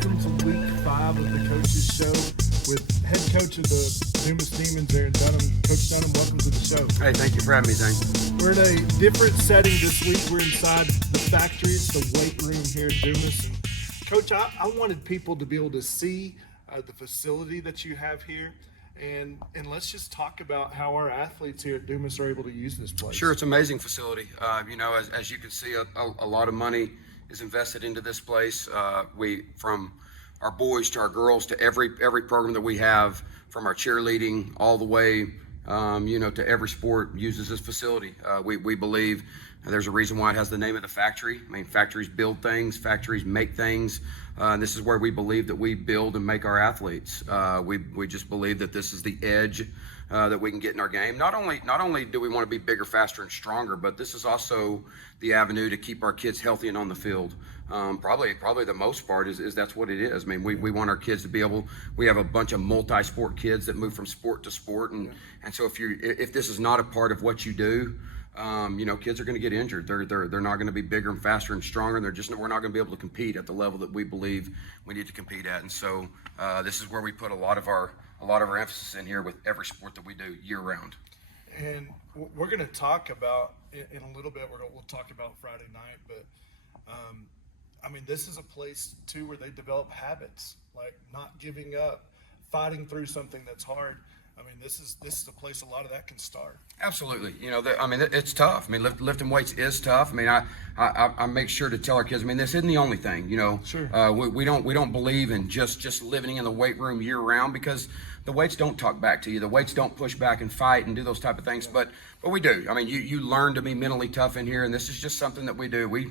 welcome to week 5 of the Coaches Show with head coach of the Dumas Demons there in Dunnam. Coach Dunnam, welcome to the show. Hey, thank you for having me, Zane. We're in a different setting this week. We're inside the factory. It's the weight room here at Dumas. And Coach, I wanted people to be able to see the facility that you have here. And let's just talk about how our athletes here at Dumas are able to use this place. Sure, it's an amazing facility. As you can see, a lot of money is invested into this place. We, from our boys to our girls to every program that we have, from our cheerleading all the way, to every sport uses this facility. We believe there's a reason why it has the name of the factory. I mean, factories build things, factories make things. And this is where we believe that we build and make our athletes. We just believe that this is the edge that we can get in our game. Not only do we want to be bigger, faster, and stronger, but this is also the avenue to keep our kids healthy and on the field. Probably the most part is that's what it is. I mean, we want our kids to be able. We have a bunch of multi-sport kids that move from sport to sport, and so if this is not a part of what you do, kids are going to get injured. They're not going to be bigger and faster and stronger. And we're not going to be able to compete at the level that we believe we need to compete at. And so this is where we put a lot of our emphasis in here with every sport that we do year round. And we're going to talk about in a little bit. We'll talk about Friday night, but this is a place too where they develop habits, like not giving up, fighting through something that's hard. I mean, this is a place a lot of that can start. Absolutely. It's tough. I mean, lifting weights is tough. I mean, I make sure to tell our kids, this isn't the only thing, Sure. We don't believe in just living in the weight room year round, because the weights don't talk back to you. The weights don't push back and fight and do those type of things, but we do. I mean, you learn to be mentally tough in here, and this is just something that we do. We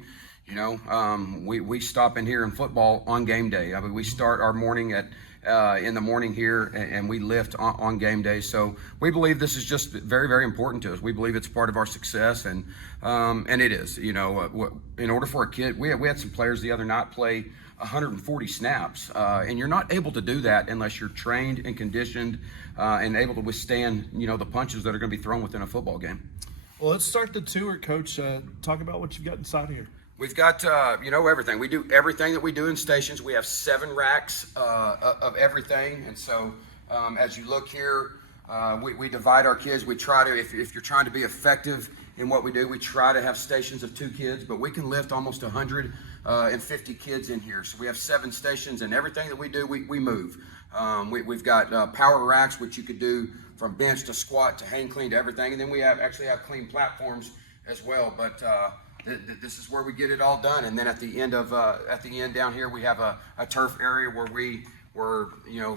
stop in here in football on game day. I mean, we start our morning in the morning here, and we lift on game day. So we believe this is just very, very important to us. We believe it's part of our success, and it is. In order for a kid, we had some players the other night play 140 snaps, and you're not able to do that unless you're trained and conditioned and able to withstand the punches that are going to be thrown within a football game. Well, let's start the tour, Coach. Talk about what you've got inside here. We've got, everything. We do everything that we do in stations. We have 7 racks of everything. And so as you look here, we divide our kids. We try to, if you're trying to be effective in what we do, we try to have stations of 2 kids, but we can lift almost 150 kids in here. So we have 7 stations, and everything that we do, we move. We've got power racks, which you could do from bench to squat to hang clean to everything. And then we actually have clean platforms as well. But this is where we get it all done. And then at the end down here, we have a turf area where we're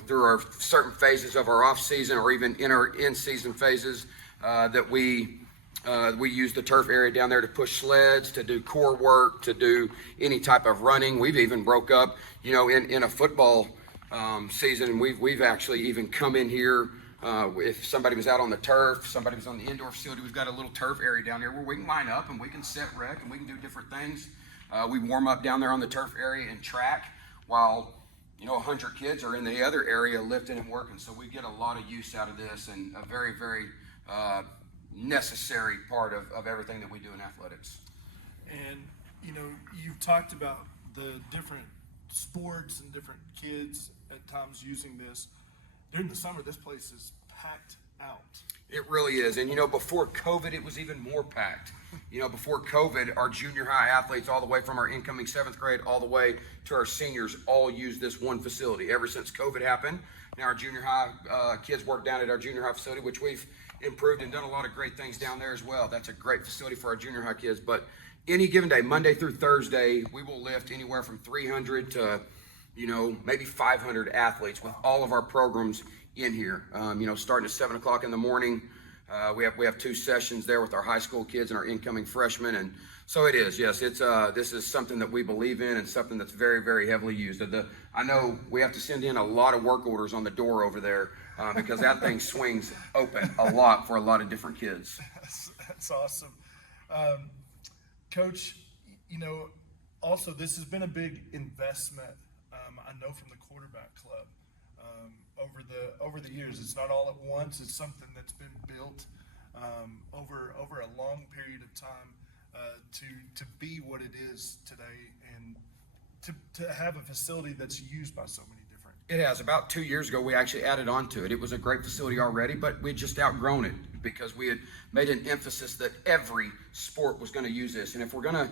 through our certain phases of our off season, or even in our in season phases, that we use the turf area down there to push sleds, to do core work, to do any type of running. We've even broke up, in a football season, and we've actually even come in here. If somebody was out on the turf, somebody was on the indoor facility, we've got a little turf area down there where we can line up and we can set rec and we can do different things. We warm up down there on the turf area and track while 100 kids are in the other area lifting and working. So we get a lot of use out of this, and a very, very necessary part of everything that we do in athletics. And you've talked about the different sports and different kids at times using this. During the summer, this place is packed out. It really is. And, before COVID, it was even more packed. Before COVID, our junior high athletes, all the way from our incoming 7th grade all the way to our seniors, all use this one facility. Ever since COVID happened, now our junior high kids work down at our junior high facility, which we've improved and done a lot of great things down there as well. That's a great facility for our junior high kids. But any given day, Monday through Thursday, we will lift anywhere from 300 to maybe 500 athletes with all of our programs in here. Starting at 7 o'clock in the morning, we have 2 sessions there with our high school kids and our incoming freshmen. And so it is, yes, this is something that we believe in, and something that's very, very heavily used. I know we have to send in a lot of work orders on the door over there because that thing swings open a lot for a lot of different kids. That's awesome. Coach, also this has been a big investment. I know from the quarterback club over the years. It's not all at once. It's something that's been built over a long period of time to be what it is today. And to have a facility that's used by so many different. It has. About 2 years ago, we actually added on to it. It was a great facility already, but we had just outgrown it because we had made an emphasis that every sport was going to use this. And if we're going to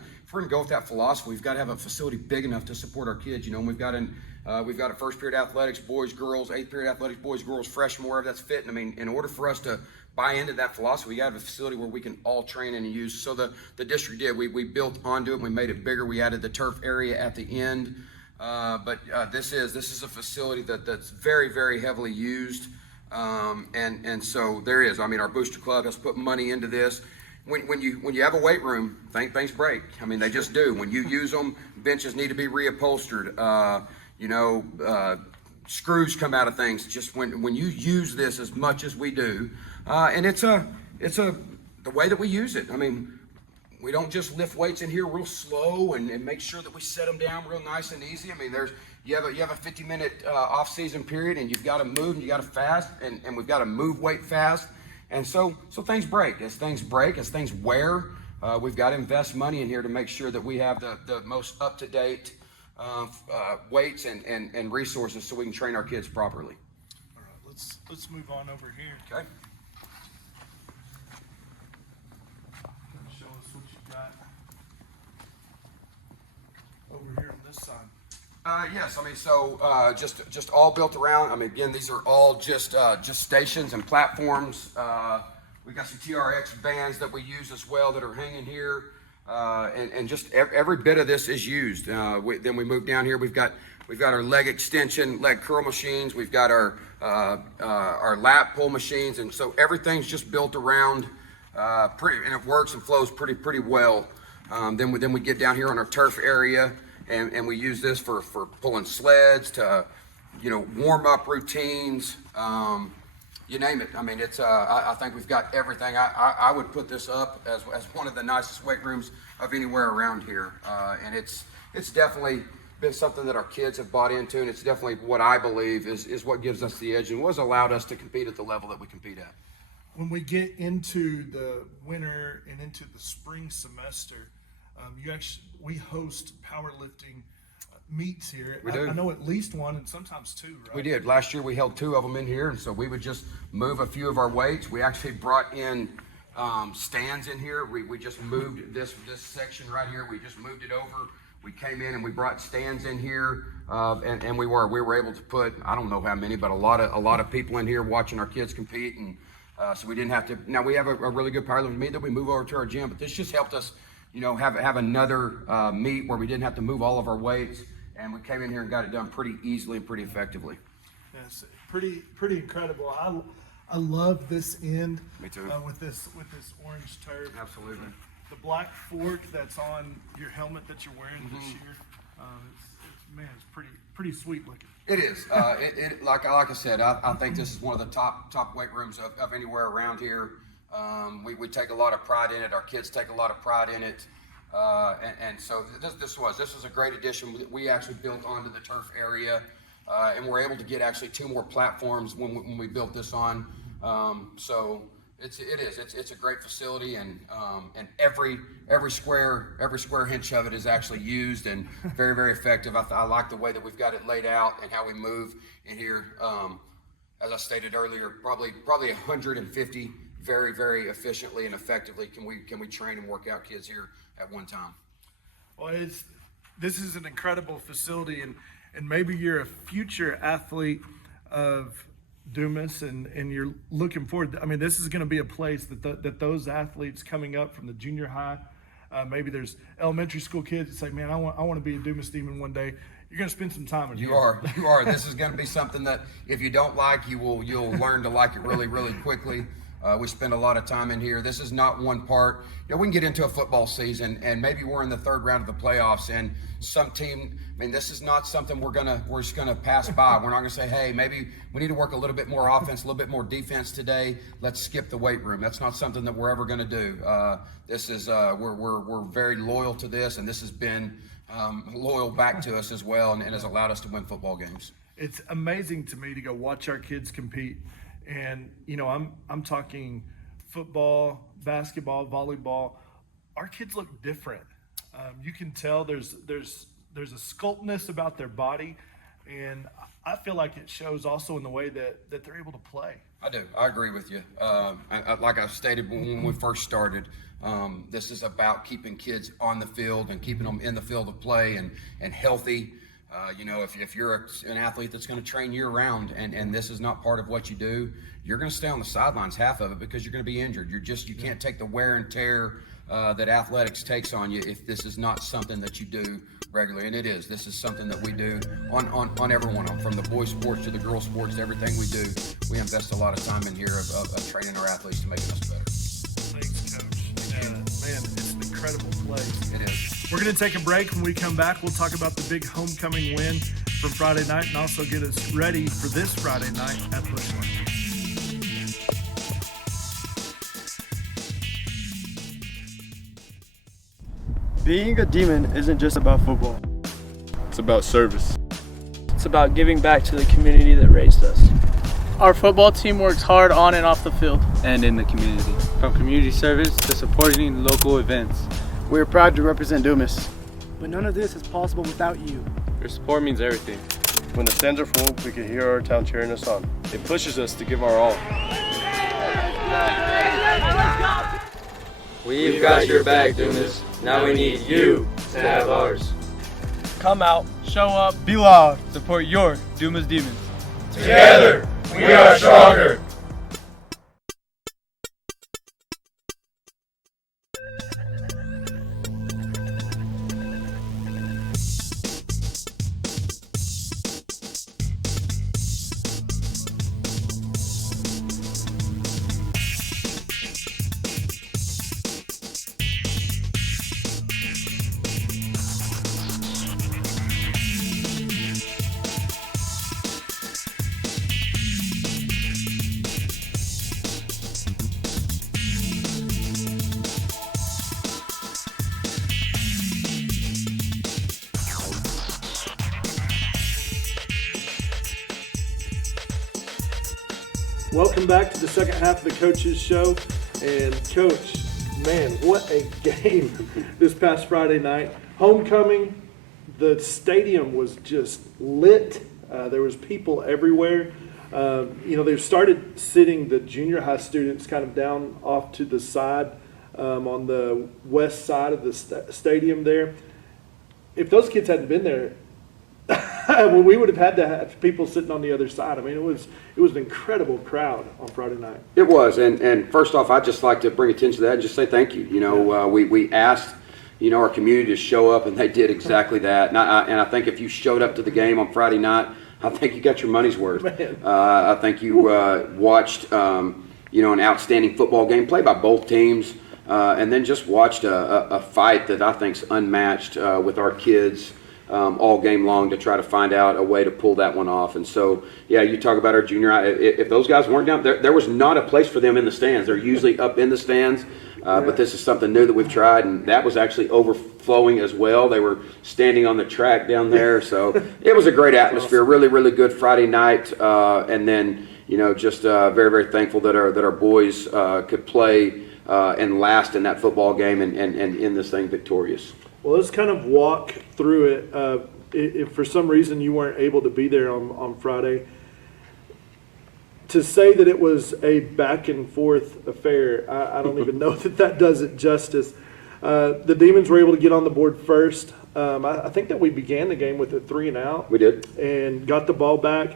go with that philosophy, we've got to have a facility big enough to support our kids. And we've got a first period athletics, boys, girls, eighth period athletics, boys, girls, freshman, wherever that's fitting. I mean, in order for us to buy into that philosophy, we got to have a facility where we can all train and use. So the district did. We built onto it. We made it bigger. We added the turf area at the end. But this is a facility that's very, very heavily used. And so there is. I mean, our booster club has put money into this. When you have a weight room, things break. I mean, they just do. When you use them, benches need to be reupholstered. Screws come out of things. Just when you use this as much as we do, and it's the way that we use it. I mean, we don't just lift weights in here real slow and make sure that we set them down real nice and easy. I mean, you have a 50-minute off-season period, and you've got to move and you got to fast, and we've got to move weight fast. And so things break. As things break, as things wear, we've got to invest money in here to make sure that we have the most up-to-date weights and resources so we can train our kids properly. All right, let's move on over here. Okay. Show us what you got over here on this side. Yes, I mean, so just all built around. I mean, again, these are all just stations and platforms. We got some TRX bands that we use as well that are hanging here, and just every bit of this is used. Then we move down here. We've got our leg extension, leg curl machines. We've got our lat pull machines, and so everything's just built around and it works and flows pretty well. Then we get down here on our turf area. And we use this for pulling sleds to, warm up routines, you name it. I mean, it's I think we've got everything. I would put this up as one of the nicest weight rooms of anywhere around here. And it's definitely been something that our kids have bought into, and it's definitely what I believe is what gives us the edge and was allowed us to compete at the level that we compete at. When we get into the winter and into the spring semester, we host powerlifting meets here. We do. I know at least one and sometimes two, right? We did. Last year we held 2 of them in here, and so we would just move a few of our weights. We actually brought in stands in here. We just moved this section right here. We just moved it over. We came in and we brought stands in here, and we were able to put, I don't know how many, but a lot of people in here watching our kids compete, and so we didn't have to. Now we have a really good powerlifting meet that we move over to our gym, but this just helped us, have another meet where we didn't have to move all of our weights, and we came in here and got it done pretty easily and pretty effectively. Yes, pretty incredible. I love this end. Me too. With this orange turf. Absolutely. The black fork that's on your helmet that you're wearing this year. It's pretty sweet looking. It is. Like I said, I think this is one of the top weight rooms of anywhere around here. We take a lot of pride in it. Our kids take a lot of pride in it. And so this was a great addition. We actually built onto the turf area, and we're able to get actually 2 more platforms when we built this on. So it's a great facility, and every square inch of it is actually used and very, very effective. I like the way that we've got it laid out and how we move in here. As I stated earlier, probably 150 very, very efficiently and effectively can we train and work out kids here at one time. Well, this is an incredible facility, and maybe you're a future athlete of Dumas, and you're looking forward. I mean, this is going to be a place that those athletes coming up from the junior high, maybe there's elementary school kids that say, "Man, I want to be a Dumas Demon one day." You're going to spend some time in here. You are. This is going to be something that if you don't like, you'll learn to like it really, really quickly. We spend a lot of time in here. This is not one part. We can get into a football season, and maybe we're in the 3rd round of the playoffs, and some team. I mean, this is not something we're just gonna pass by. We're not gonna say, hey, maybe we need to work a little bit more offense, a little bit more defense today. Let's skip the weight room. That's not something that we're ever gonna do. This is we're very loyal to this, and this has been loyal back to us as well, and has allowed us to win football games. It's amazing to me to go watch our kids compete. And I'm talking football, basketball, volleyball. Our kids look different. You can tell there's there's a sculptness about their body, and I feel like it shows also in the way that they're able to play. I do. I agree with you. Like I stated when we first started, this is about keeping kids on the field and keeping them in the field of play and healthy. If you're an athlete that's going to train year-round and this is not part of what you do, you're going to stay on the sidelines half of it because you're going to be injured. You can't take the wear and tear that athletics takes on you if this is not something that you do regularly. And it is. This is something that we do on every one of them, from the boys' sports to the girls' sports, everything we do. We invest a lot of time in here of training our athletes to make us better. Thanks, Coach. And, man, it's an incredible place. It is. We're going to take a break. When we come back, we'll talk about the big homecoming win from Friday night and also get us ready for this Friday night at Bushland. Being a Demon isn't just about football. It's about service. It's about giving back to the community that raised us. Our football team works hard on and off the field. And in the community. From community service to supporting local events. We're proud to represent Dumas. But none of this is possible without you. Your support means everything. When the stands are full, we can hear our town cheering us on. It pushes us to give our all. We've got your back, Dumas. Now we need you to have ours. Come out, Show up. Be loud. Support your Dumas Demons. Together, we are stronger. Welcome back to the second half of the Coach's Show. And Coach, man, what a game this past Friday night. Homecoming, the stadium was just lit. There was people everywhere. They started sitting the junior high students kind of down off to the side on the west side of the stadium there. If those kids hadn't been there, well, we would have had to have people sitting on the other side. I mean, it was an incredible crowd on Friday night. It was, and first off, I'd just like to bring attention to that and just say thank you. We asked, our community to show up, and they did exactly that. And I think if you showed up to the game on Friday night, I think you got your money's worth. I think you watched, an outstanding football game played by both teams, and then just watched a fight that I think's unmatched with our kids. All game long to try to find out a way to pull that one off. And so, yeah, you talk about our junior high. If those guys weren't down, there was not a place for them in the stands. They're usually up in the stands, but this is something new that we've tried, and that was actually overflowing as well. They were standing on the track down there. So it was a great atmosphere, really, really good Friday night. And then, just very, very thankful that our boys could play and last in that football game and end this thing victorious. Well, let's kind of walk through it. If for some reason you weren't able to be there on Friday, to say that it was a back and forth affair, I don't even know that does it justice. The Demons were able to get on the board first. I think that we began the game with a 3-and-out. We did. And got the ball back.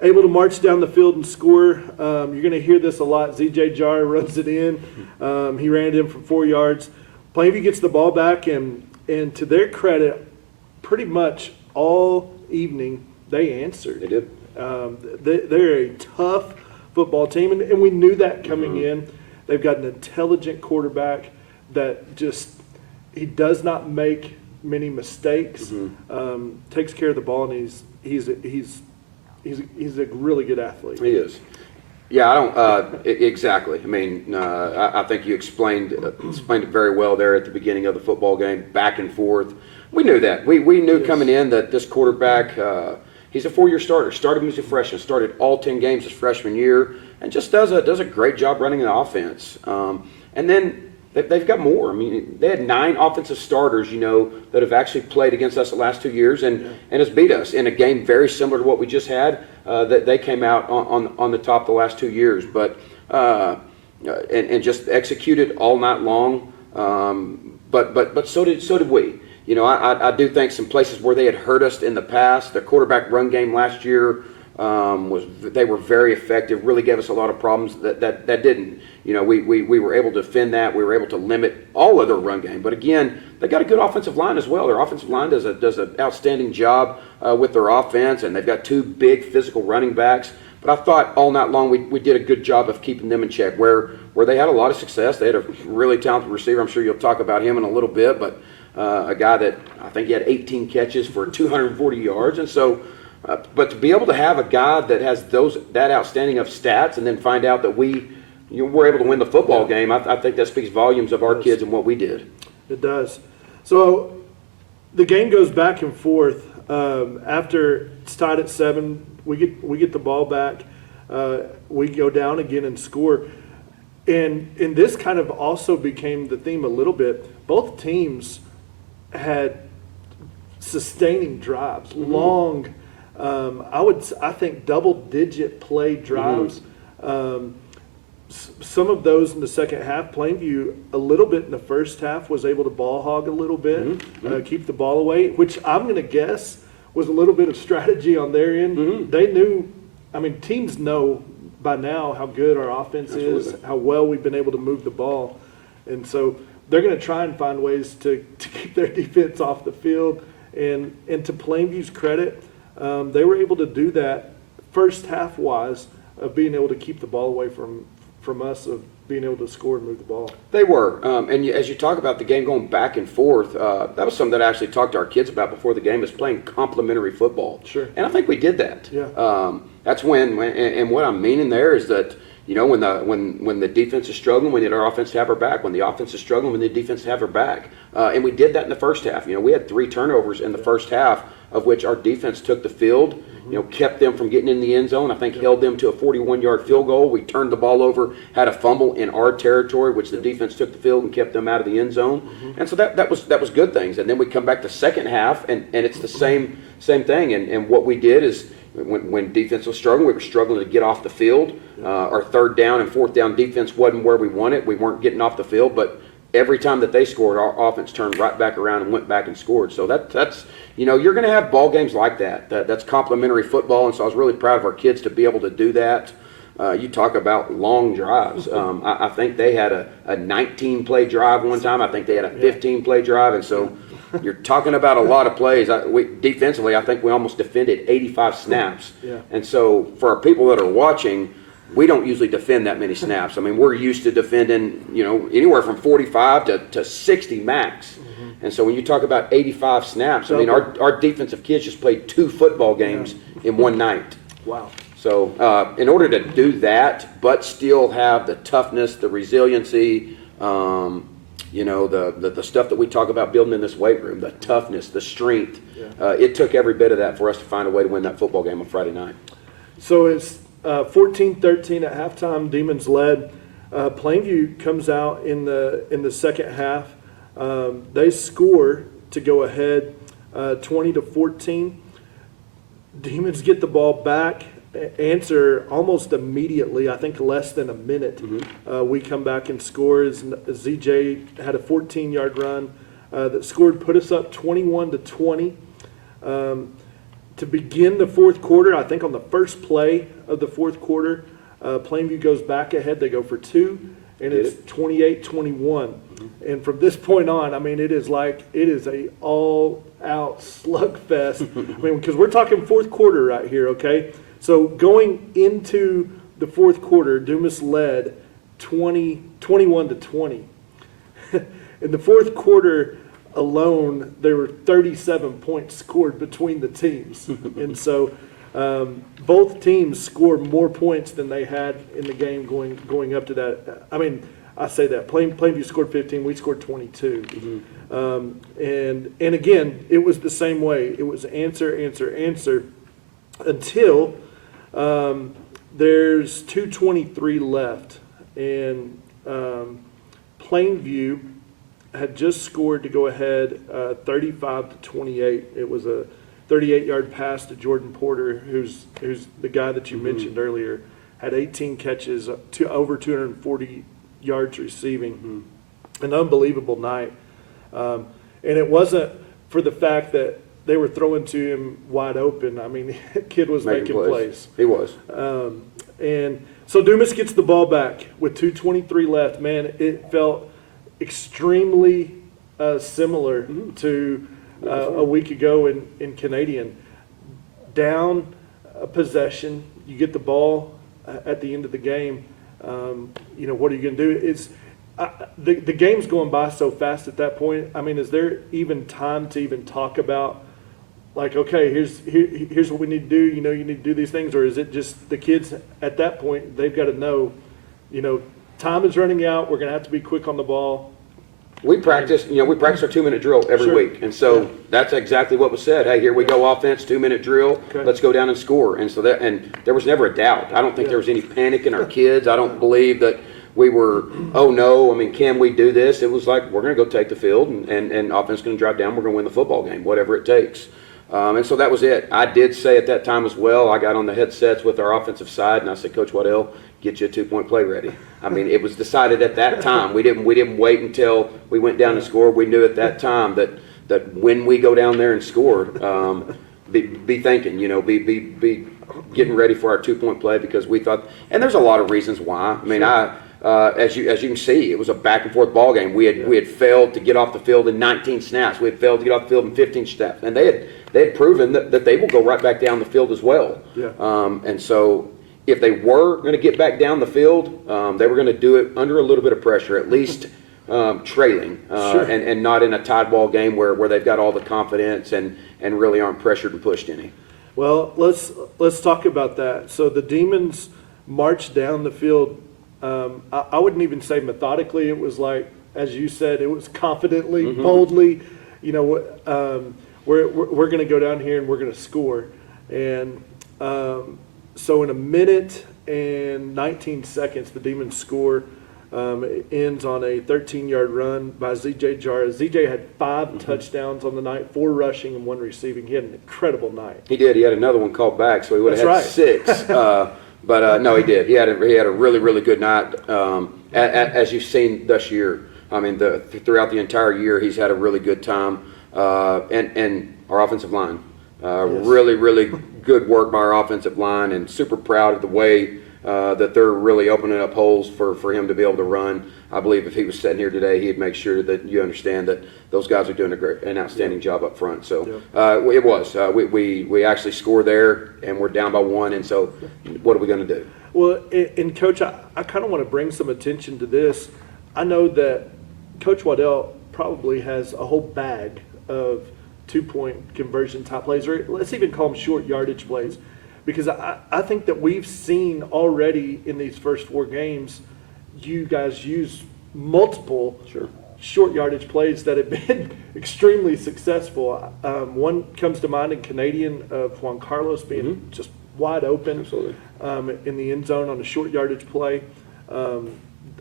Able to march down the field and score. You're going to hear this a lot. ZJ Jar runs it in. He ran it in from 4 yards. Plainview gets the ball back, and to their credit, pretty much all evening they answered. They did. They're a tough football team, and we knew that coming in. They've got an intelligent quarterback that he does not make many mistakes. Takes care of the ball, and he's a really good athlete. He is. Yeah, I don't exactly. I mean, I think you explained it very well there at the beginning of the football game, back and forth. We knew that. We knew coming in that this quarterback, he's a 4-year starter. Started him as a freshman, started all 10 games his freshman year, and just does a great job running the offense. And then they've got more. I mean, they had 9 offensive starters, that have actually played against us the last 2 years and has beat us in a game very similar to what we just had. That they came out on the top the last 2 years, but and just executed all night long. But so did we. I do think some places where they had hurt us in the past, the quarterback run game last year they were very effective, really gave us a lot of problems that didn't. We were able to defend that. We were able to limit all of their run game. But again, they got a good offensive line as well. Their offensive line does an outstanding job with their offense, and they've got 2 big physical running backs. But I thought all night long we did a good job of keeping them in check. Where they had a lot of success, they had a really talented receiver. I'm sure you'll talk about him in a little bit, but a guy that I think he had 18 catches for 240 yards. And so, but to be able to have a guy that has that outstanding of stats and then find out that we're able to win the football game, I think that speaks volumes of our kids and what we did. It does. So the game goes back and forth. After it's tied at 7, we get the ball back. We go down again and score. And this kind of also became the theme a little bit. Both teams had sustaining drives, long, I think double-digit play drives. Some of those in the second half. Plainview, a little bit in the first half, was able to ball hog a little bit, keep the ball away, which I'm going to guess was a little bit of strategy on their end. They knew, teams know by now how good our offense is, how well we've been able to move the ball. And so they're going to try and find ways to keep their defense off the field. And to Plainview's credit, they were able to do that first half-wise of being able to keep the ball away from us, of being able to score and move the ball. They were. As you talk about the game going back and forth, that was something that I actually talked to our kids about before the game, is playing complementary football. Sure. And I think we did that. Yeah. That's when what I'm meaning there is that, when the defense is struggling, we need our offense to have our back. When the offense is struggling, we need the defense to have our back. And we did that in the first half. We had 3 turnovers in the first half, of which our defense took the field, kept them from getting in the end zone. I think held them to a 41-yard field goal. We turned the ball over, had a fumble in our territory, which the defense took the field and kept them out of the end zone. And so that was good things. And then we come back to second half, and it's the same thing. And what we did is, when defense was struggling, we were struggling to get off the field. Our 3rd down and 4th down defense wasn't where we wanted. We weren't getting off the field, but every time that they scored, our offense turned right back around and went back and scored. So that's you're going to have ball games like that. That's complementary football, and so I was really proud of our kids to be able to do that. You talk about long drives. I think they had a 19-play drive one time. I think they had a 15-play drive, and so you're talking about a lot of plays. Defensively, I think we almost defended 85 snaps. Yeah. And so for our people that are watching, we don't usually defend that many snaps. We're used to defending, anywhere from 45 to 60 max. And so when you talk about 85 snaps, our defensive kids just played 2 football games in one night. Wow. So in order to do that, but still have the toughness, the resiliency, the stuff that we talk about building in this weight room, the toughness, the strength, it took every bit of that for us to find a way to win that football game on Friday night. So it's 14-13 at halftime. Demons led. Plainview comes out in the second half. They score to go ahead 20-14. Demons get the ball back, answer almost immediately. I think less than a minute. We come back and score. ZJ had a 14-yard run that scored, put us up 21-20. To begin the fourth quarter, I think on the first play of the fourth quarter, Plainview goes back ahead. They go for 2, and it's 28-21. And from this point on, it is a all-out slugfest. Because we're talking fourth quarter right here, okay? So going into the fourth quarter, Dumas led 21-20. In the fourth quarter alone, there were 37 points scored between the teams. And so both teams scored more points than they had in the game going up to that. I say that. Plainview scored 15, we scored 22. And again, it was the same way. It was answer until there's 2:23 left. And Plainview had just scored to go ahead 35-28. It was a 38-yard pass to Jordan Porter, who's the guy that you mentioned earlier, had 18 catches, over 240 yards receiving. An unbelievable night. And it wasn't for the fact that they were throwing to him wide open. I mean, the kid was making plays. He was. And so Dumas gets the ball back with 2:23 left. Man, it felt extremely similar to a week ago in Canadian. Down a possession, you get the ball at the end of the game. What are you going to do? The game's going by so fast at that point. I mean, is there even time to even talk about, like, okay, here's what we need to do. You need to do these things, or is it just the kids at that point? They've got to know, time is running out. We're going to have to be quick on the ball. We practice our 2-minute drill every week, and so that's exactly what was said. Hey, here we go, offense, 2-minute drill. Okay. Let's go down and score. And so there was never a doubt. I don't think there was any panic in our kids. I don't believe that we were, oh no, I mean, can we do this? It was like, we're going to go take the field, and offense is going to drive down. We're going to win the football game, whatever it takes. And so that was it. I did say at that time as well, I got on the headsets with our offensive side, and I said, Coach Waddell, get you a 2-point play ready. I mean, it was decided at that time. We didn't wait until we went down and scored. We knew at that time that when we go down there and score, be thinking, be getting ready for our 2-point play, because we thought, and there's a lot of reasons why. I mean, as you can see, it was a back and forth ball game. We had failed to get off the field in 19 snaps. We had failed to get off the field in 15 snaps, and they had proven that they will go right back down the field as well. Yeah. And so if they were going to get back down the field, they were going to do it under a little bit of pressure, at least trailing, and not in a tied ball game where they've got all the confidence and really aren't pressured and pushed any. Well, let's talk about that. So the Demons marched down the field. I wouldn't even say methodically. It was like, as you said, it was confidently, boldly. We're going to go down here and we're going to score. And so in a minute and 19 seconds, the Demons score. It ends on a 13-yard run by Z.J. Jara. Z.J. had 5 touchdowns on the night, 4 rushing and 1 receiving. He had an incredible night. He did. He had another one called back, so he would have had 6. But no, he did. He had a really, really good night. As you've seen this year, I mean, throughout the entire year, he's had a really good time. And our offensive line, really, really good work by our offensive line, and super proud of the way that they're really opening up holes for him to be able to run. I believe if he was sitting here today, he'd make sure that you understand that those guys are doing an outstanding job up front. So it was. We actually scored there, and we're down by 1, and so what are we going to do? Well, and Coach, I kind of want to bring some attention to this. I know that Coach Waddell probably has a whole bag of 2-point conversion type plays, or let's even call them short yardage plays. Because I think that we've seen already in these first 4 games, you guys use multiple short yardage plays that have been extremely successful. One comes to mind in Canadian of Juan Carlos being just wide open in the end zone on a short yardage play.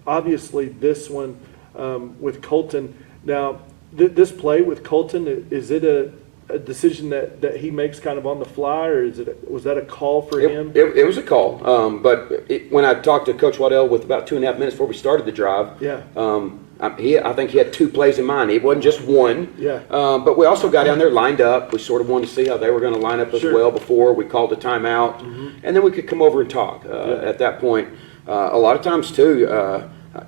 Obviously, this one with Colton. Now, this play with Colton, is it a decision that he makes kind of on the fly, or was that a call for him? It was a call, but when I talked to Coach Waddell with about 2.5 minutes before we started the drive, I think he had 2 plays in mind. It wasn't just one. But we also got down there, lined up. We sort of wanted to see how they were going to line up as well before we called the timeout, and then we could come over and talk. At that point, a lot of times too,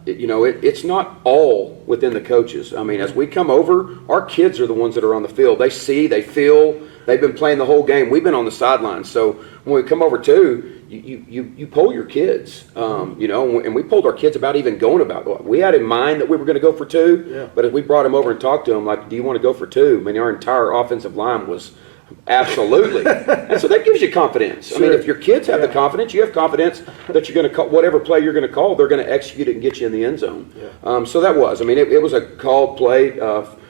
it's not all within the coaches. I mean, as we come over, our kids are the ones that are on the field. They see, they feel, they've been playing the whole game. We've been on the sidelines. So when we come over too, you poll your kids, and we polled our kids about even going about. We had in mind that we were going to go for 2, but as we brought them over and talked to them, like, do you want to go for 2? I mean, our entire offensive line was absolutely. And so that gives you confidence. I mean, if your kids have the confidence, you have confidence that you're going to call whatever play you're going to call, they're going to execute it and get you in the end zone. So that was. I mean, it was a called play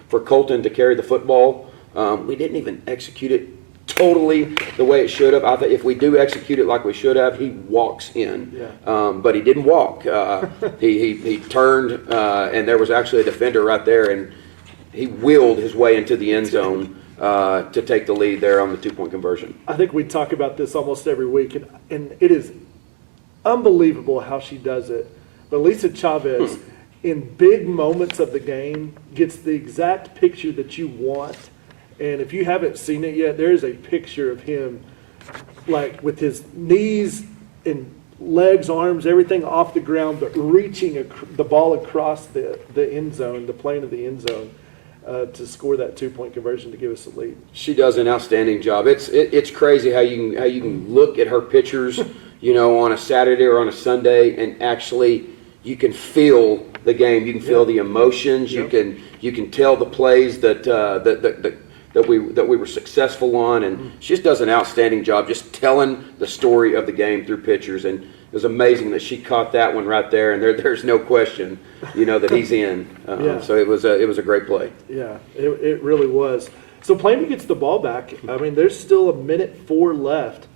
for Colton to carry the football. We didn't even execute it totally the way it should have. I think if we do execute it like we should have, he walks in. Yeah. But he didn't walk. He turned, and there was actually a defender right there, and he wheeled his way into the end zone to take the lead there on the 2-point conversion. I think we talk about this almost every week, and it is unbelievable how she does it. But Lisa Chavez, in big moments of the game, gets the exact picture that you want. And if you haven't seen it yet, there is a picture of him, like with his knees and legs, arms, everything off the ground, but reaching the ball across the end zone, the plane of the end zone, to score that 2-point conversion to give us a lead. She does an outstanding job. It's crazy how you can look at her pictures, on a Saturday or on a Sunday, and actually you can feel the game. You can feel the emotions. Yep. You can tell the plays that we were successful on, and she just does an outstanding job just telling the story of the game through pictures. And it was amazing that she caught that one right there, and there's no question, that he's in. Yeah. So it was a great play. Yeah, it really was. So Plainview gets the ball back. I mean, there's still 1:04 left.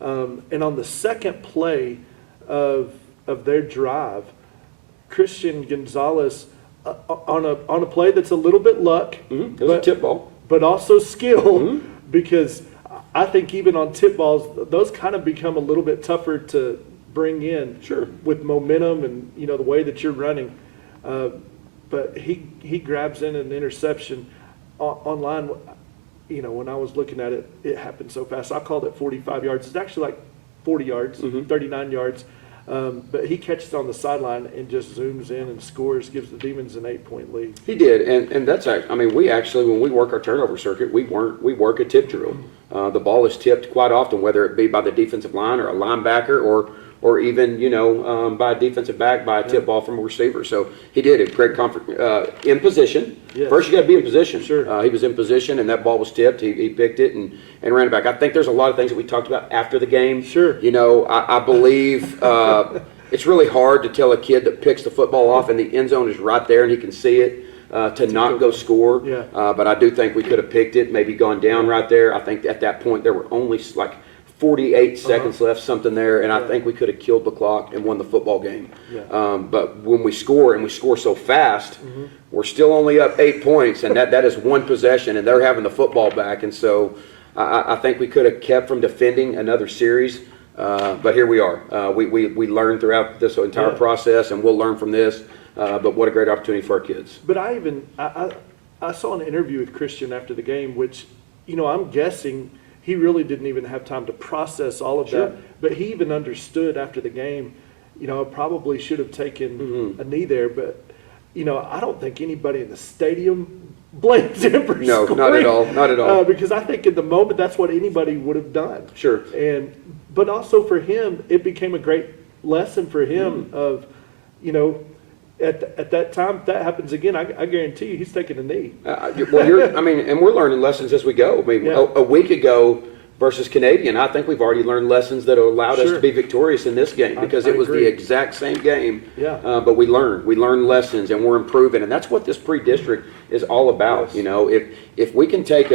And on the second play of their drive, Christian Gonzalez, on a play that's a little bit luck, It was a tip ball. but also skill, because I think even on tip balls, those kind of become a little bit tougher to bring in. Sure. With momentum and, the way that you're running. But he grabs in an interception online. When I was looking at it, it happened so fast. I called it 45 yards. It's actually like 40 yards, 39 yards. But he catches on the sideline and just zooms in and scores, gives the Demons an 8-point lead. He did, and that's we actually, when we work our turnover circuit, we work a tip drill. The ball is tipped quite often, whether it be by the defensive line or a linebacker, or even by a defensive back, by a tip ball from a receiver. So he did a great in position. Yes. First, you got to be in position. Sure. He was in position, and that ball was tipped. He picked it and ran it back. I think there's a lot of things that we talked about after the game. Sure. I believe it's really hard to tell a kid that picks the football off and the end zone is right there and he can see it to not go score. Yeah. But I do think we could have picked it, maybe gone down right there. I think at that point there were only like 48 seconds left, something there, and I think we could have killed the clock and won the football game. Yeah. But when we score, and we score so fast, we're still only up 8 points, and that is one possession, and they're having the football back. And so I think we could have kept from defending another series, but here we are. We learned throughout this entire process, and we'll learn from this. But what a great opportunity for our kids. But I saw an interview with Christian after the game, which, I'm guessing he really didn't even have time to process all of that. But he even understood after the game, probably should have taken a knee there. But, I don't think anybody in the stadium blames him for No, scoring. not at all. Not at all. Because I think in the moment, that's what anybody would have done. Sure. But also for him, it became a great lesson for him of, at that time, if that happens again, I guarantee you he's taking a knee. And we're learning lessons as we go. A week ago versus Canadian, I think we've already learned lessons that allowed us to be victorious in this game because it was the exact same game. Yeah. But we learned lessons, and we're improving, and that's what this pre-district is all about. Yes. If we can take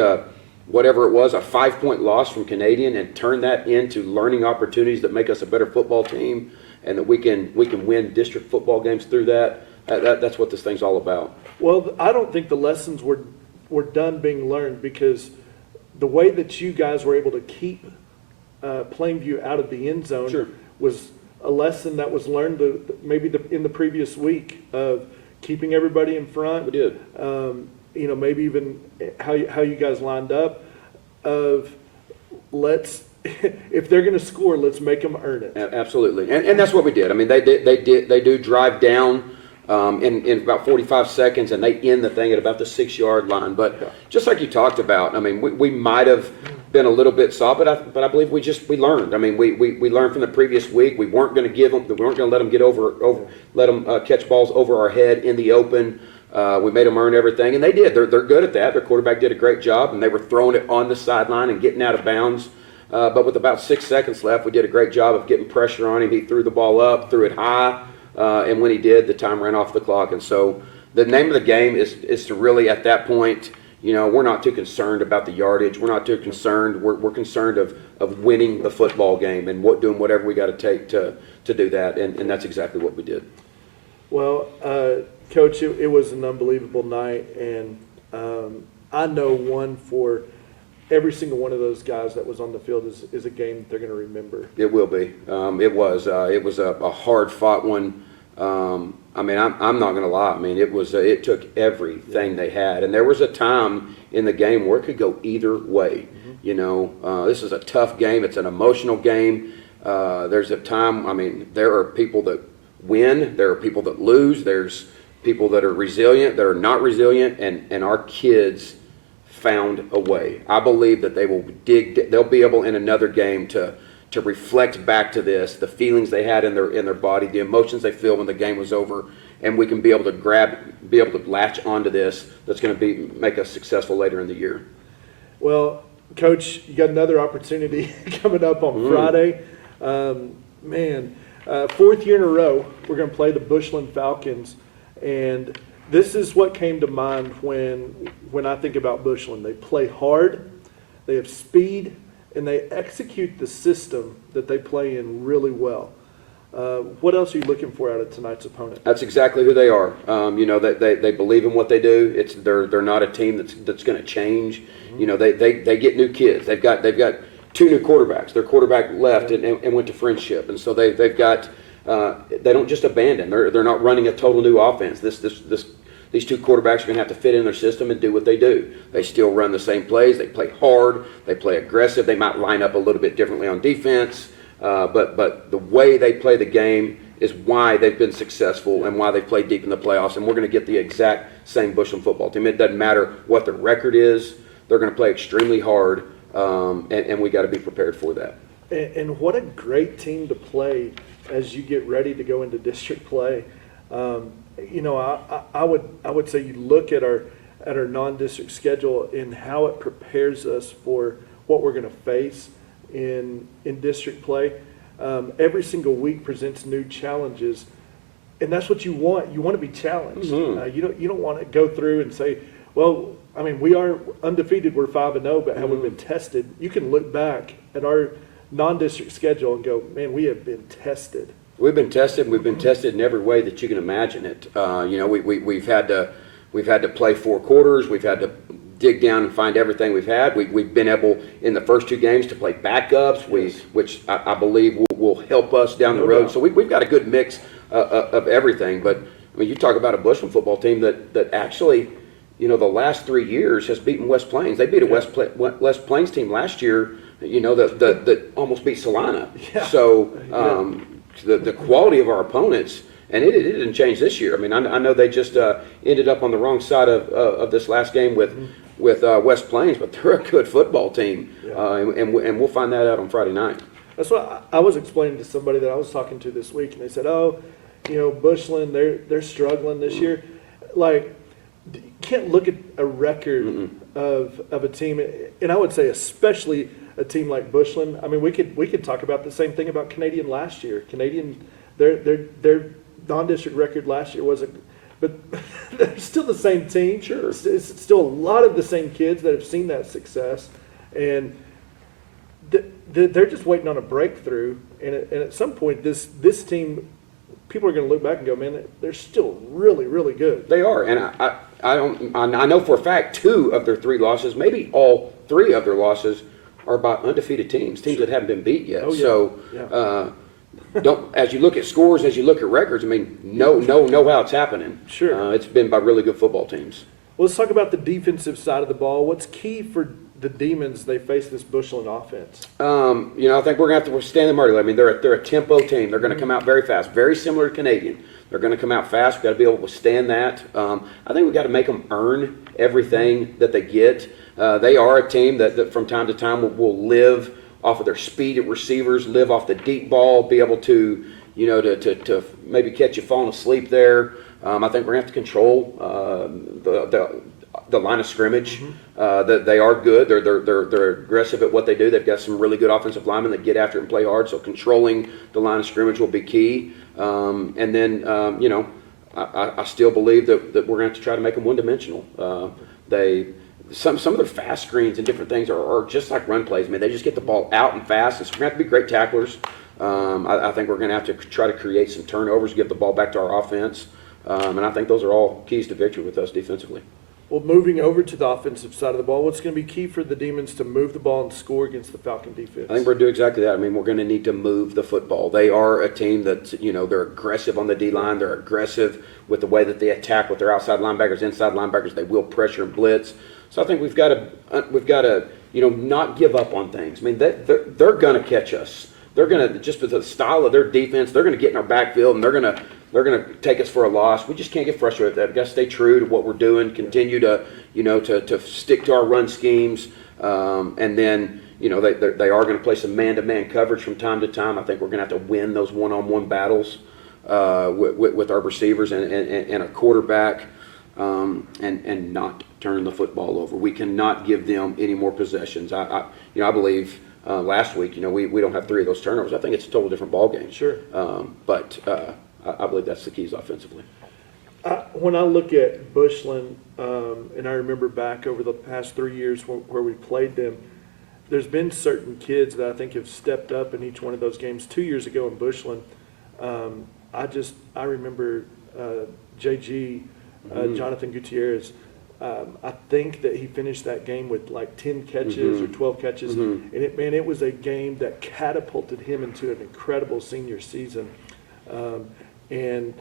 whatever it was, a 5-point loss from Canadian, and turn that into learning opportunities that make us a better football team, and that we can win district football games through that's what this thing's all about. Well, I don't think the lessons were done being learned, because the way that you guys were able to keep Plainview out of the end zone was a lesson that was learned in the previous week of keeping everybody in front. We did. Maybe even how you guys lined up of if they're going to score, let's make them earn it. Absolutely, and that's what we did. They do drive down in about 45 seconds, and they end the thing at about the 6-yard line. But just like you talked about, we might have been a little bit soft, but I believe we learned. We learned from the previous week. We weren't going to let them get let them catch balls over our head in the open. We made them earn everything, and they did. They're good at that. Their quarterback did a great job, and they were throwing it on the sideline and getting out of bounds. But with about 6 seconds left, we did a great job of getting pressure on him. He threw the ball up, threw it high, and when he did, the time ran off the clock. And so the name of the game is to really, at that point, we're not too concerned about the yardage. We're not too concerned. We're concerned of winning the football game and doing whatever we got to take to do that. And that's exactly what we did. Well, Coach, it was an unbelievable night, and I know one for every single one of those guys that was on the field is a game they're going to remember. It will be. It was a hard-fought one. I'm not going to lie. It took everything they had, and there was a time in the game where it could go either way. This is a tough game. It's an emotional game. There's a time. There are people that win. There are people that lose. There's people that are resilient. That are not resilient, and our kids found a way. I believe that they'll be able in another game to reflect back to this, the feelings they had in their body, the emotions they feel when the game was over, and we can be able to latch onto this. That's going to make us successful later in the year. Well, Coach, you got another opportunity coming up on Friday. Fourth year in a row, we're going to play the Bushland Falcons, and this is what came to mind when I think about Bushland. They play hard, they have speed, and they execute the system that they play in really well. What else are you looking for out of tonight's opponent? That's exactly who they are. They believe in what they do. They're not a team that's going to change. They get new kids. They've got 2 new quarterbacks. Their quarterback left and went to Friendship, and so they've got. They don't just abandon. They're not running a total new offense. These 2 quarterbacks are going to have to fit in their system and do what they do. They still run the same plays. They play hard. They play aggressive. They might line up a little bit differently on defense, but the way they play the game is why they've been successful and why they've played deep in the playoffs. And we're going to get the exact same Bushland football team. It doesn't matter what their record is. They're going to play extremely hard, and we got to be prepared for that. And what a great team to play as you get ready to go into district play. I would say you look at our non-district schedule and how it prepares us for what we're going to face in district play. Every single week presents new challenges, and that's what you want. You want to be challenged. You don't want to go through and say, well, we are undefeated. We're 5-0, but have we been tested? You can look back at our non-district schedule and go, man, we have been tested. We've been tested. We've been tested in every way that you can imagine it. We've had to play 4 quarters. We've had to dig down and find everything we've had. We've been able in the first 2 games to play backups, which I believe will help us down the road. So we've got a good mix of everything. But you talk about a Bushland football team that actually, the last 3 years has beaten West Plains. They beat a West Plains team last year. That almost beat Salina. Yeah. So. The quality of our opponents, and it didn't change this year. I know they just ended up on the wrong side of this last game with West Plains, but they're a good football team, and we'll find that out on Friday night. That's what I was explaining to somebody that I was talking to this week, and they said, Bushland, they're struggling this year. Like, you can't look at a record of a team, and I would say especially a team like Bushland. We could talk about the same thing about Canadian last year. Canadian, their non-district record last year wasn't, but they're still the same team. Sure, it's still a lot of the same kids that have seen that success, and they're just waiting on a breakthrough. And at some point, this team, people are going to look back and go, man, they're still really, really good. They are, and I know for a fact 2 of their 3 losses, maybe all 3 of their losses, are about undefeated teams that haven't been beat yet. So don't, as you look at scores, as you look at records, know how it's happening. Sure. It's been by really good football teams. Well, let's talk about the defensive side of the ball. What's key for the Demons they face this Bushland offense? I think we're going to have to withstand them early. They're a tempo team. They're going to come out very fast, very similar to Canadian. They're going to come out fast. We've got to be able to withstand that. I think we've got to make them earn everything that they get. They are a team that from time to time will live off of their speed at receivers, live off the deep ball, be able to, to maybe catch you falling asleep there. I think we're going to have to control the line of scrimmage. That they are good. They're aggressive at what they do. They've got some really good offensive linemen that get after it and play hard. So controlling the line of scrimmage will be key. And then I still believe that we're going to have to try to make them one-dimensional. some of their fast screens and different things are just like run plays. I mean, they just get the ball out and fast. And so we're going to have to be great tacklers. I think we're going to have to try to create some turnovers, get the ball back to our offense. And I think those are all keys to victory with us defensively. Well, moving over to the offensive side of the ball, what's going to be key for the Demons to move the ball and score against the Falcon defense? I think we're going to do exactly that. I mean, we're going to need to move the football. They are a team that, they're aggressive on the D-line. They're aggressive with the way that they attack with their outside linebackers, inside linebackers. They will pressure and blitz. So I think we've got to not give up on things. I mean, they're going to catch us. They're going to, just with the style of their defense, they're going to get in our backfield and they're going to take us for a loss. We just can't get frustrated with that. We've got to stay true to what we're doing, continue to, to stick to our run schemes. And then, they are going to play some man-to-man coverage from time to time. I think we're going to have to win those one-on-one battles with our receivers and a quarterback and not turn the football over. We cannot give them any more possessions. I believe last week, we don't have 3 of those turnovers. I think it's a total different ball game. Sure. But I believe that's the keys offensively. When I look at Bushland, and I remember back over the past 3 years where we played them, there's been certain kids that I think have stepped up in each one of those games. 2 years ago in Bushland, I remember JG, Jonathan Gutierrez. I think that he finished that game with like 10 catches or 12 catches. And it was a game that catapulted him into an incredible senior season. And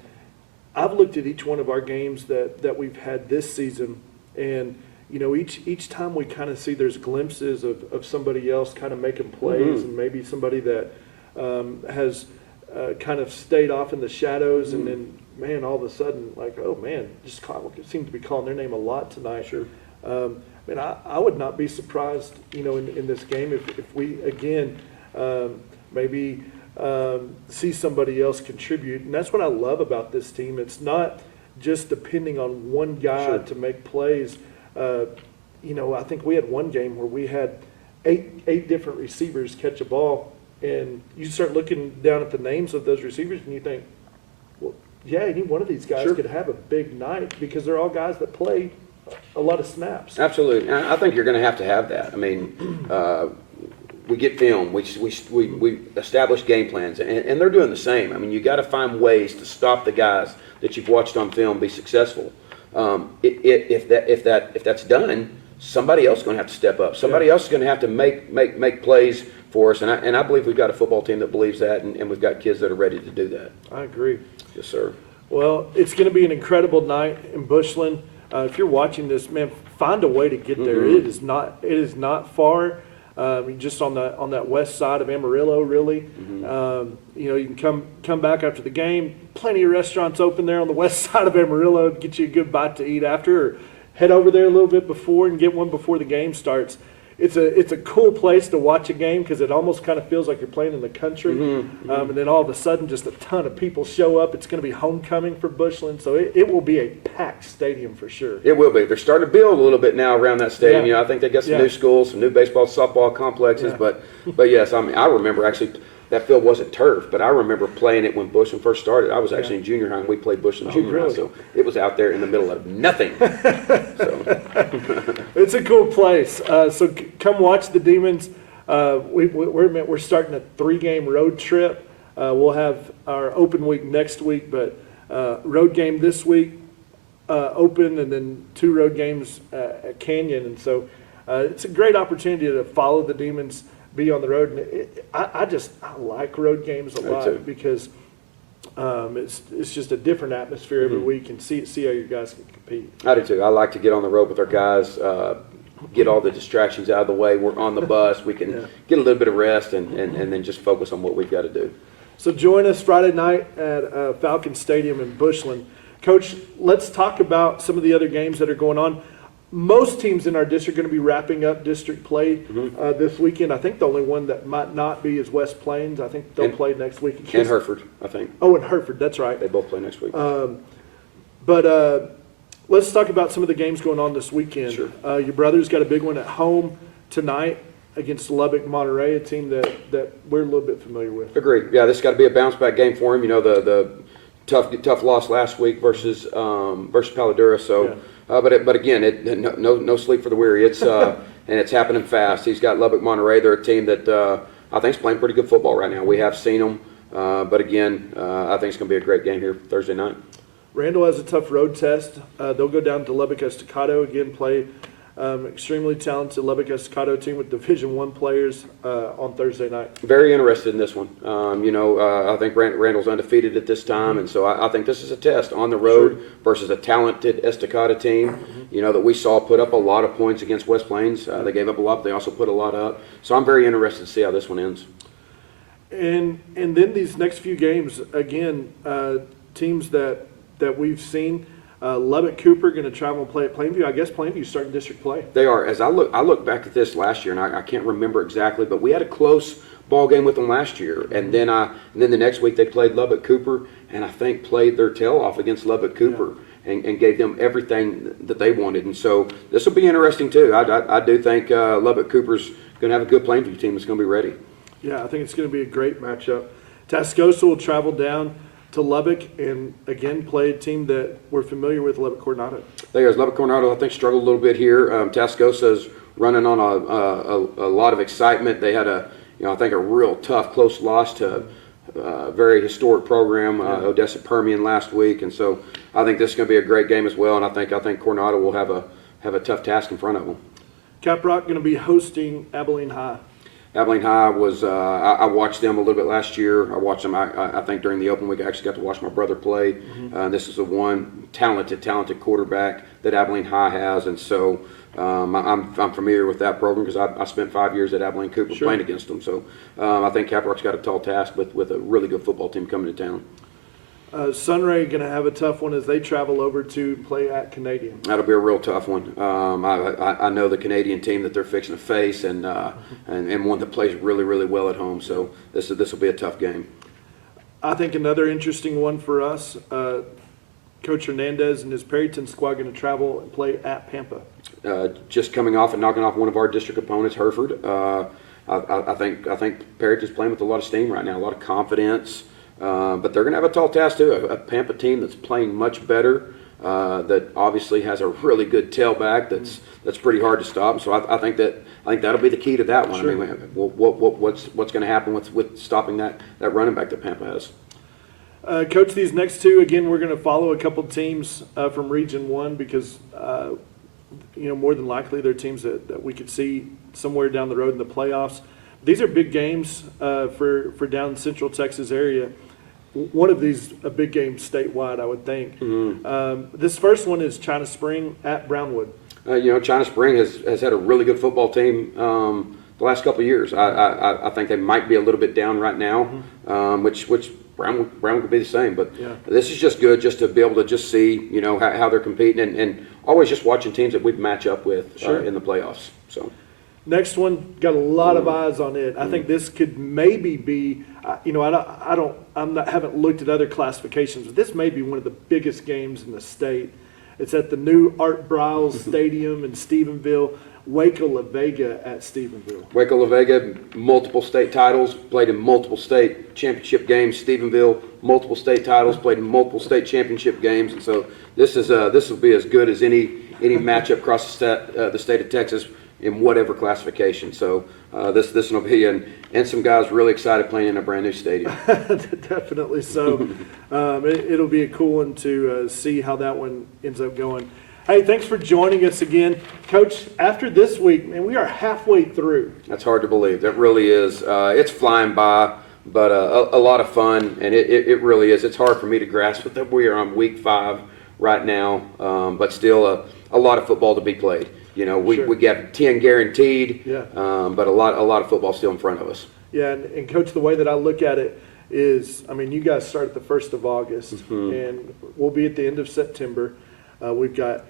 I've looked at each one of our games that we've had this season, and each time we kind of see there's glimpses of somebody else kind of making plays, and maybe somebody that has kind of stayed off in the shadows, and then man, all of a sudden, like, oh man, just seem to be calling their name a lot tonight. Sure. I would not be surprised, in this game if we again maybe see somebody else contribute. And that's what I love about this team. It's not just depending on one guy to make plays. I think we had one game where we had eight different receivers catch a ball, and you start looking down at the names of those receivers and you think, well, yeah, any one of these guys could have a big night, because they're all guys that play a lot of snaps. Absolutely. And I think you're going to have that. I mean, we get film, we establish game plans, and they're doing the same. I mean, you got to find ways to stop the guys that you've watched on film be successful. If that's done, somebody else is going to have to step up. Somebody else is going to have to make plays for us. And I believe we've got a football team that believes that, and we've got kids that are ready to do that. I agree. Yes, sir. Well, it's going to be an incredible night in Bushland. If you're watching this, man, find a way to get there. It is not far. Just on that west side of Amarillo, really. You can come back after the game. Plenty of restaurants open there on the west side of Amarillo to get you a good bite to eat after, or head over there a little bit before and get one before the game starts. It's a cool place to watch a game, because it almost kind of feels like you're playing in the country. And then all of a sudden, just a ton of people show up. It's going to be homecoming for Bushland, so it will be a packed stadium for sure. It will be. They're starting to build a little bit now around that stadium. Yeah. I think they got some new schools, some new baseball, softball complexes. Yeah. But yes, I mean, I remember actually that field wasn't turf, but I remember playing it when Bushland first started. I was actually in junior high, and we played Bushland junior high, so it was out there in the middle of nothing. It's a cool place. So come watch the Demons. We're starting a 3-game road trip. We'll have our open week next week, but road game this week, open, and then 2 road games at Canyon. And so it's a great opportunity to follow the Demons, be on the road. And I like road games a lot, because it's just a different atmosphere every week, and see how your guys can compete. I do too. I like to get on the road with our guys, get all the distractions out of the way. We're on the bus. We can get a little bit of rest and then just focus on what we've got to do. So join us Friday night at Falcon Stadium in Bushland. Coach, let's talk about some of the other games that are going on. Most teams in our district are going to be wrapping up district play this weekend. I think the only one that might not be is West Plains. I think they'll play next week. And Hereford, I think. Oh, and Hereford, that's right. They both play next week. But let's talk about some of the games going on this weekend. Sure. Your brother's got a big one at home tonight against Lubbock Monterey, a team that we're a little bit familiar with. Agreed. Yeah, this has got to be a bounce back game for him. The tough loss last week versus Paladura. So but again, no sleep for the weary. It's and it's happening fast. He's got Lubbock Monterey. They're a team that I think is playing pretty good football right now. We have seen them, but again, I think it's going to be a great game here Thursday night. Randall has a tough road test. They'll go down to Lubbock Estacado again, play extremely talented Lubbock Estacado team with Division I players on Thursday night. Very interested in this one. I think Randall's undefeated at this time, and so I think this is a test on the road versus a talented Estacado team. That we saw put up a lot of points against West Plains. They gave up a lot, but they also put a lot up. So I'm very interested to see how this one ends. And then these next few games, again, teams that we've seen. Lubbock Cooper going to travel and play at Plainview. I guess Plainview's starting district play. They are. As I look back at this last year, and I can't remember exactly, but we had a close ball game with them last year, and then the next week they played Lubbock Cooper, and I think played their tail off against Lubbock Cooper, and gave them everything that they wanted. And so this will be interesting too. I do think Lubbock Cooper's going to have a good Plainview team that's going to be ready. Yeah, I think it's going to be a great matchup. Tascosa will travel down to Lubbock and again play a team that we're familiar with, Lubbock Coronado. Lubbock Coronado, I think, struggled a little bit here. Tascosa's running on a lot of excitement. They had I think a real tough, close loss to a very historic program, Odessa Permian last week, and so I think this is going to be a great game as well. And I think Coronado will have a tough task in front of them. Caprock going to be hosting Abilene High. Abilene High was, I watched them a little bit last year. I watched them, I think, during the open week. I actually got to watch my brother play. This is the one talented quarterback that Abilene High has. And so I'm familiar with that program because I spent 5 years at Abilene Cooper playing against them. So I think Caprock's got a tall task with a really good football team coming to town. Sunray going to have a tough one as they travel over to play at Canadian. That'll be a real tough one. I know the Canadian team that they're fixing to face, and one that plays really, really well at home. So this will be a tough game. I think another interesting one for us. Coach Hernandez and his Perryton squad going to travel and play at Pampa. Just coming off and knocking off one of our district opponents, Hereford. I think Perryton's playing with a lot of steam right now, a lot of confidence. But they're going to have a tall task too. A Pampa team that's playing much better, that obviously has a really good tailback that's pretty hard to stop. So I think that'll be the key to that one. Sure. I mean, what's going to happen with stopping that running back that Pampa has? Coach, these next two, again, we're going to follow a couple teams from Region 1 because, more than likely they're teams that we could see somewhere down the road in the playoffs. These are big games for down in Central Texas area. One of these a big game statewide, I would think. This first one is China Spring at Brownwood. China Spring has had a really good football team the last couple of years. I think they might be a little bit down right now, which Brown could be the same. But this is just good just to be able to just see how they're competing and always just watching teams that we match up with in the playoffs. So. Next one, got a lot of eyes on it. I think this could maybe be, haven't looked at other classifications, but this may be one of the biggest games in the state. It's at the new Art Briles Stadium in Stephenville. Waco La Vega at Stephenville. Waco La Vega, multiple state titles, played in multiple state championship games. Stephenville, multiple state titles, played in multiple state championship games. And so this will be as good as any matchup across the state of Texas in whatever classification. So this will be, and some guys really excited playing in a brand new stadium. Definitely so. It'll be a cool one to see how that one ends up going. Hey, thanks for joining us again. Coach, after this week, man, we are halfway through. That's hard to believe. That really is. It's flying by, but a lot of fun, and it really is. It's hard for me to grasp that we are on week 5 right now, but still a lot of football to be played. We got 10 guaranteed, but a lot of football still in front of us. Yeah, and Coach, the way that I look at it is, you guys start at the 1st of August, and we'll be at the end of September. We've got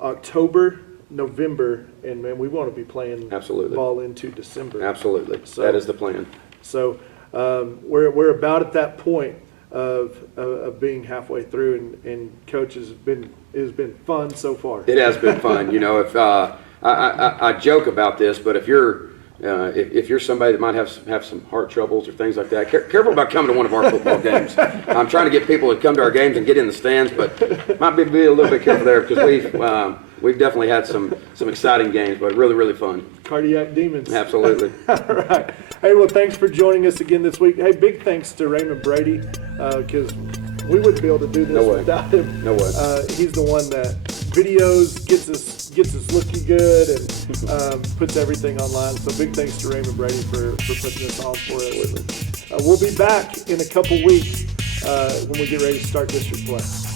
October, November, and man, we want to be playing ball into December. Absolutely, so that is the plan. So we're about at that point of being halfway through, and Coach, it has been fun so far. It has been fun. If I joke about this, but if you're if you're somebody that might have some heart troubles or things like that, careful about coming to one of our football games. I'm trying to get people to come to our games and get in the stands, but might be a little bit careful there because we've definitely had some exciting games, but really, really fun. Cardiac demons. Absolutely. All right. Hey, well, thanks for joining us again this week. Hey, big thanks to Raymond Brady because we wouldn't be able to do this without him. No way. He's the one that videos, gets us looking good, and puts everything online. So big thanks to Raymond Brady for putting this on for us. We'll be back in a couple weeks when we get ready to start district play.